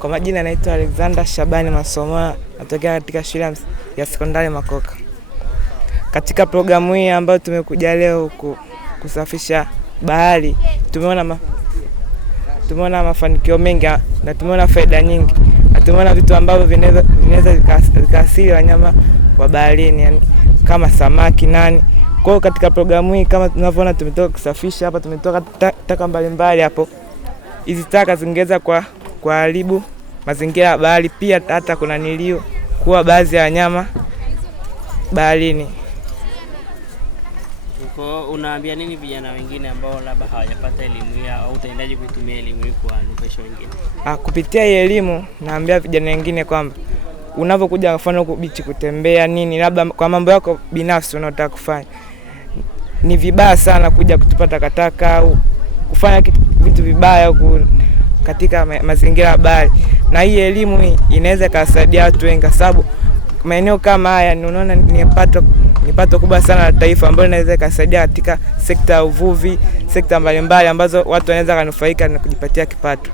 Kwa majina naitwa Alexander Shabani Masomoa, natokea katika shule ya sekondari Makoka. Katika programu hii ambayo tumekuja leo kusafisha bahari, tumeona mafanikio mengi na tumeona faida nyingi. Na tumeona vitu ambavyo vinaweza vikaathiri wanyama wa baharini, yani kama samaki nani. Kwa hiyo katika programu hii kama tunavyoona tumetoka kusafisha hapa, tumetoka taka mbalimbali hapo. Hizi taka zingeweza kuharibu mazingira ya bahari, pia hata kuna nilio kuwa baadhi ya wanyama baharini. Kwa unaambia nini vijana wengine ambao labda hawajapata elimu hii au utaendaje kuitumia elimu hii kwa nufaisha wengine? Kupitia hii elimu naambia vijana wengine kwamba unapokuja mfano huko bichi kutembea nini, labda kwa mambo yako binafsi unataka kufanya, ni vibaya sana kuja kutupa takataka au kufanya vitu vibaya katika mazingira ya bahari. Na hii elimu hii inaweza kusaidia watu wengi, sababu maeneo kama haya unaona ni pato kubwa sana la taifa, ambalo inaweza kusaidia katika sekta ya uvuvi, sekta mbalimbali ambazo watu wanaweza kunufaika na kujipatia kipato.